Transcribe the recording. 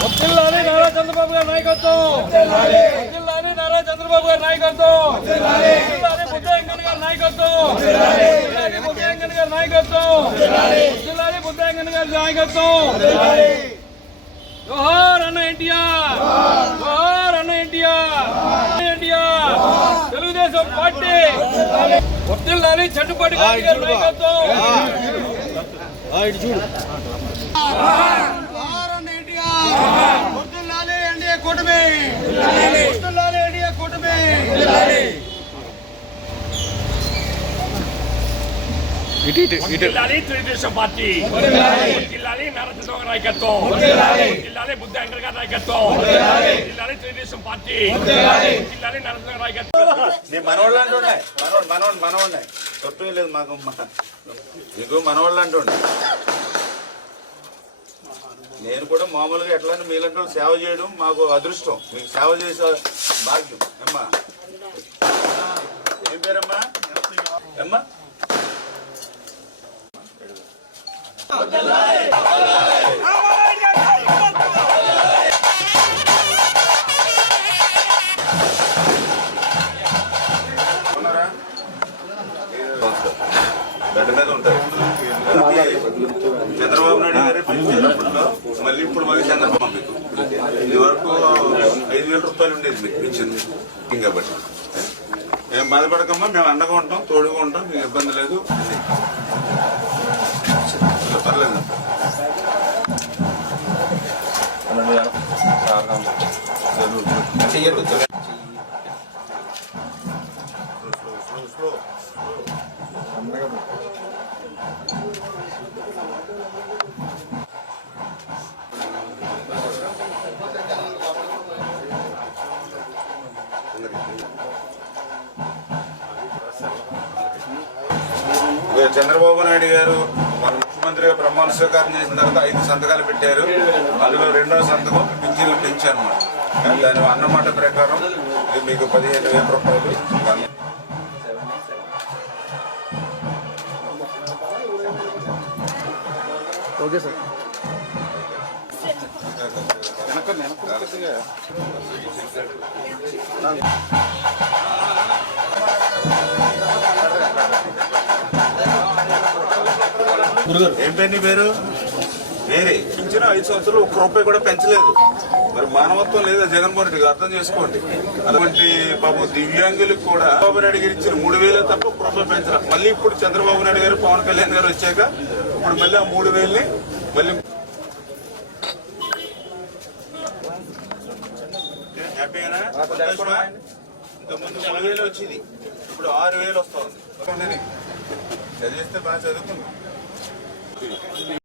వర్ధిల్లాలి నారా చంద్రబాబు గారి నాయకత్వం. వర్ధిల్లాలి నారా చంద్రబాబు గారి నాయకత్వం. వర్ధిల్లాలి బుద్ధ గారి నాయకత్వం. వర్ధిల్లాలి బుద్ధ గారి నాయకత్వం. వర్ధిల్లాలి బుద్ధ గారి నాయకత్వం. జోహార్ అన్న ఎన్టీఆర్. జోహార్ అన్న ఎన్టీఆర్. ఎన్టీఆర్ తెలుగుదేశం పార్టీ. వర్ధిల్లాలి చెట్టుపాటి గారి నాయకత్వం. గుర్తులాలి ఎన్డీఏ కూటమి. గుర్తులాలి ఎన్డీఏ కూటమి. జిల్లాలి తెలుగుదేశం పార్టీ. జిల్లాలి నారా చంద్రబాబు నాయకత్వం. జిల్లాలి బుద్ధ వెంకట గారి నాయకత్వం. జిల్లాలి తెలుగుదేశం పార్టీ. జిల్లాలి నారా చంద్రబాబు నాయకత్వం. అంటుండే మనవాడు మనవాడు లేదు మాకు మీకు మనవాళ్ళు అంటుండే. నేను కూడా మామూలుగా ఎట్లా మీలాంటి సేవ చేయడం మాకు అదృష్టం. మీకు సేవ చేసే భాగ్యం. అమ్మా ఏం పేరమ్మా? అమ్మా చంద్రబాబు నాయుడు గారే పెంచినప్పట్లో మళ్ళీ ఇప్పుడు మళ్ళీ చంద్రబాబు మీకు. ఇది వరకు ఐదు వేల రూపాయలు ఉండేది మీకు ఇచ్చింది. కాబట్టి. మేము బాధపడకమ్మా మేము అండగా ఉంటాం తోడుగా ఉంటాం మీకు ఇబ్బంది లేదు. పర్లేదు. అంటే చంద్రబాబు నాయుడు గారు మన ముఖ్యమంత్రిగా ప్రమాణ స్వీకారం చేసిన తర్వాత ఐదు సంతకాలు పెట్టారు. అందులో రెండో సంతకం పింఛన్లు పెంచారు అన్నమాట దాని అన్నమాట ప్రకారం మీకు పదిహేను వేల రూపాయలు ఓకే సార్. ఏం పేరు నీ పేరు? వేరే పింఛను ఐదు సంవత్సరాలు ఒక్క రూపాయి కూడా పెంచలేదు. మరి మానవత్వం లేదా జగన్మోహన్ రెడ్డి గారు అర్థం చేసుకోండి. అటువంటి పాపం దివ్యాంగులకు కూడా చంద్రబాబు నాయుడు గారు ఇచ్చిన మూడు వేలే తప్ప ఒక్క రూపాయి పెంచరా మళ్ళీ ఇప్పుడు చంద్రబాబు నాయుడు గారు పవన్ కళ్యాణ్ గారు వచ్చాక ఇప్పుడు మళ్ళీ ఆ మూడు వేలని మళ్ళీ హ్యాపీనా ఇంతకుముందు మూడు వేలు వచ్చింది. ఇప్పుడు ఆరు వేలు వస్తా ఉంది చదివిస్తే బాగా చదువుకుంది.